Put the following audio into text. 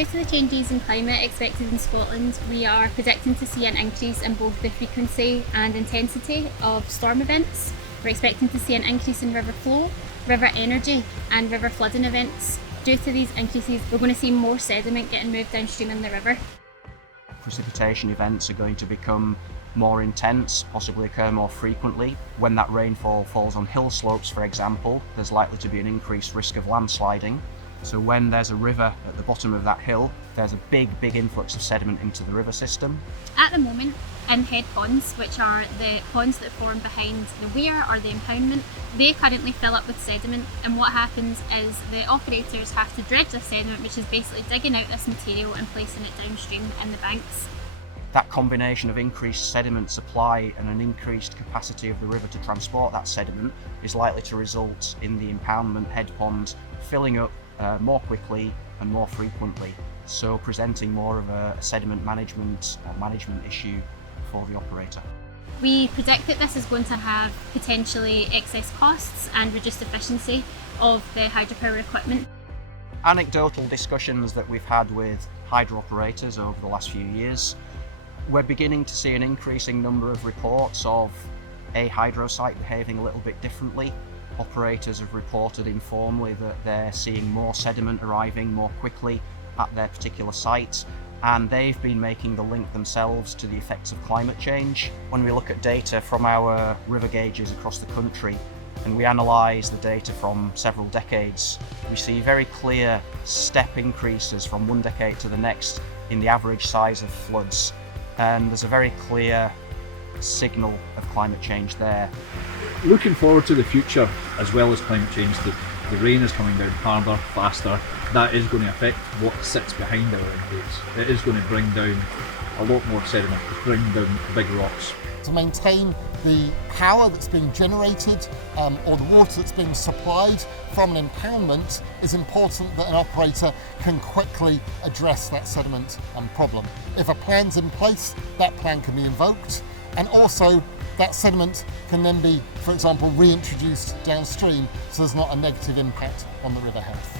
Due to the changes in climate expected in Scotland, we are predicting to see an increase in both the frequency and intensity of storm events. We're expecting to see an increase in river flow, river energy and river flooding events. Due to these increases, we're going to see more sediment getting moved downstream in the river. Precipitation events are going to become more intense, possibly occur more frequently. When that rainfall falls on hill slopes, for example, there's likely to be an increased risk of landsliding. So when there's a river at the bottom of that hill, there's a big influx of sediment into the river system. At the moment, in head ponds, which are the ponds that form behind the weir or the impoundment, they currently fill up with sediment, and what happens is the operators have to dredge the sediment, which is basically digging out this material and placing it downstream in the banks. That combination of increased sediment supply and an increased capacity of the river to transport that sediment is likely to result in the impoundment head pond filling up more quickly and more frequently, so presenting more of a sediment management issue for the operator. We predict that this is going to have potentially excess costs and reduced efficiency of the hydropower equipment. Anecdotal discussions that we've had with hydro operators over the last few years, we're beginning to see an increasing number of reports of a hydro site behaving a little bit differently. Operators have reported informally that they're seeing more sediment arriving more quickly at their particular sites, and they've been making the link themselves to the effects of climate change. When we look at data from our river gauges across the country and we analyse the data from several decades, we see very clear step increases from one decade to the next in the average size of floods, and there's a very clear signal of climate change there. Looking forward to the future, as well as climate change, the rain is coming down harder, faster. That is going to affect what sits behind our intakes. It is going to bring down a lot more sediment, bring down big rocks. To maintain the power that's being generated or the water that's being supplied from an impoundment, is important that an operator can quickly address that sediment problem. If a plan's in place, that plan can be invoked, and also that sediment can then be, for example, reintroduced downstream, so there's not a negative impact on the river health.